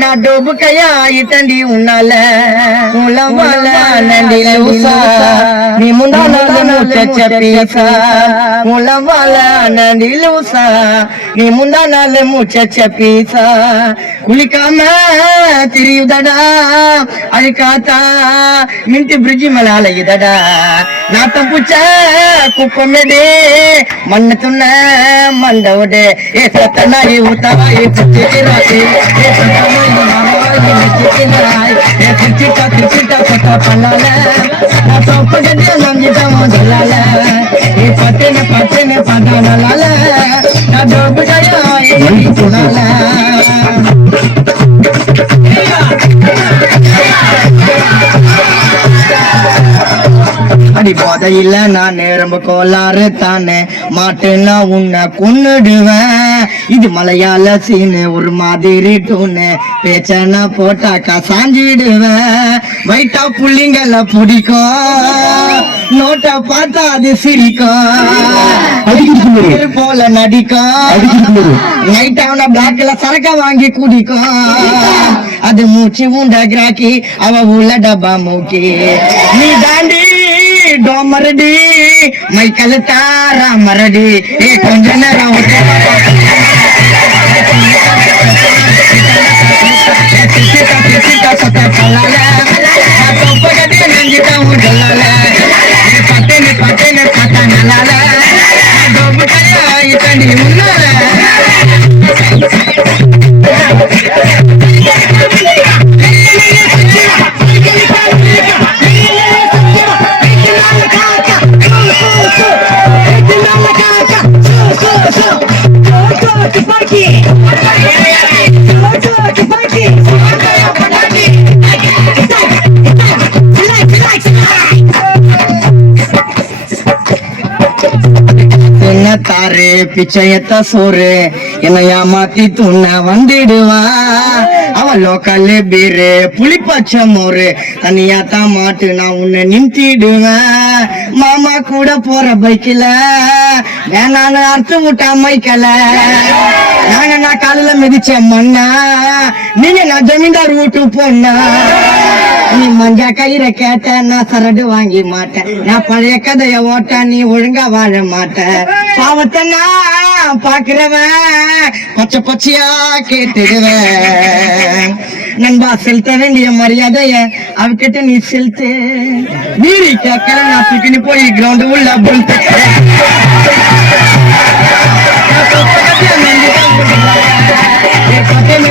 நான் டோபு கையாயிட்டண்டி உன்னால உளவால நண்டில உசா நீ முந்தானால மூச்ச பீசா உளவால நண்டில உசா நீ முந்தானால மூச்ச பீசா குளிக்காம திரியுதடா அழுக்காத்தா மின்ட்டு பிரிட்ஜி மேல அலையுதடா நாத்தம் பூச்ச குப்பமேடே மண்ண துண்ண மண்டோடே ஏ சத்தனாயி ஊத்தாயி புச்சிராசி ஏ சத்தனாயி மாவாயி நிச்சினாய் ஏ திருச்சிட்டா பத்த பண்ணால நான் சோப்பகதே நம்பிட்ட முதலால ஏ பட்டேனே படானலால நான் டோபுடயா ஏ சுனால அடி போதையில நான் ரொம்ப கோளாறு தானே மாட்டேன்னா உன்னை கொன்னுடுவேன் இது மலையாள சீனு ஒரு மாதிரி டூனு பேச்சனா போட்டாக்கா சாஞ்சிடுவேன் வைட்டா புள்ளிங்கள பிடிக்கும் நோட்டா பார்த்தா அது சிரிக்கும் போல நடிக்கும் நைட் ஆனா பிளாக்ல சரக்க வாங்கி குடிக்கும் அது மூச்சு உண்ட கிராக்கி அவ உள்ள டப்பா மூக்கி நீ தாண்டி டோமரடி மைக்கல் தாரா மரடி ஏ கொஞ்ச நேரம் பட்டேன்னு பார்த்தா நல்லால டோபு கையாயிட்டண்டி உன்னால தாரு பிச்சையத்த சோறு என்ன ஏமாத்தி துண்ண வந்துடுவா அவன் லோக்கல் பீரு புளிப்பச்ச மோரு தனியா தான் மாட்டு நான் உன்னை நிமித்திடுவேன் மாமா கூட போற பைக்கில வேணான்னு அர்த்தம் விட்டா மைக்கல நான் காலையில மிதிச்ச மண்ணா நீங்க நான் ஜமீன்தார் வீட்டு பொண்ணா நீ மஞ்சா கயிறை கேட்ட நான் சரடு வாங்கி மாட்டேன் நான் பழைய கதைய ஓட்ட நீ ஒழுங்கா வாழ மாட்டேன் பாவத்தை நான் பாக்குறவன் பச்சை பச்சையா கேட்டுடுவேன் நண்பா செலுத்த வேண்டிய மரியாதைய அவகிட்ட நீ செலுத்து வீரி கேட்கல நான் தூக்கின்னு போய் கிரவுண்ட் உள்ள புல்ட்டு பட்டேன்னு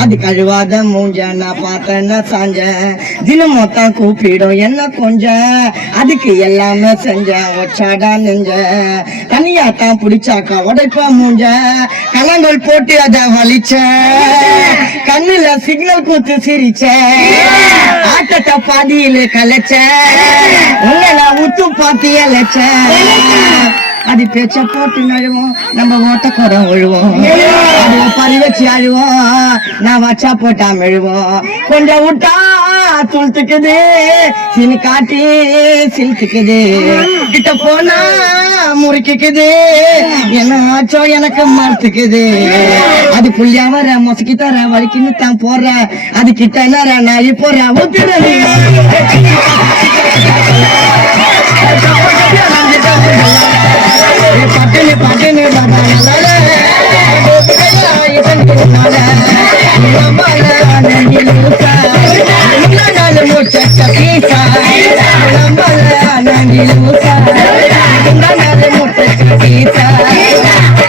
அது கழுவாத மூஞ்ச நான் பார்த்தேன்னா சாஞ்ச தினம் மொத்தம் கூப்பிடும் என்ன கொஞ்சம் அதுக்கு எல்லாமே செஞ்ச ஒச்சாடா நெஞ்ச தனியா தான் பிடிச்சாக்கா உடைப்பா மூஞ்ச கலங்கள் போட்டு அத வலிச்ச கண்ணுல சிக்னல் கூத்து சிரிச்ச ஆட்டத்தை பாதியில கலைச்ச உன்னை நான் உத்து பாத்தி அழைச்ச அது பேச்ச போட்டு நழுவோம் நம்ம ஓட்ட குறம் விழுவோம் அது பறி வச்சு அழுவோம் நான் வச்சா போட்டா மெழுவோம் கொஞ்சம் விட்டா துளுத்துக்குது சினு காட்டி சிலுத்துக்குது கிட்ட போனா முறுக்கிக்குது என்ன ஆச்சோ எனக்கு மறுத்துக்குது அது புள்ளியா வர மொசக்கி தர வலிக்குன்னு தான் போடுற அது கிட்ட என்ன நாய் போடுற ஊத்துறது பட்டேன்னு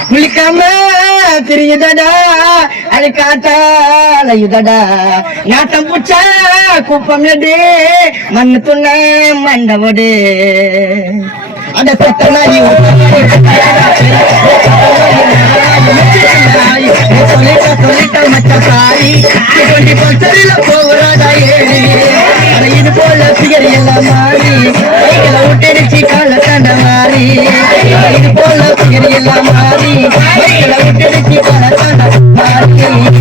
குளிக்காம திரியுதடா அழுக்காத்தாலையுதடா நாட்டம் பூச்ச குப்பம் நடு மண்ணு துண்ண மண்டவோடு அட சத்தனாயி சொல்லிட்ட மச்ச சாரி 20% போறாடா ஏறி இது போல பிகர் எல்லாம் மாறி கைகளை விட்டுடுச்சு கால தண்ட மாறி இது போல பிகர் எல்லாம் மாறி கைகளை விட்டுடுச்சு கால தண்ட மாறி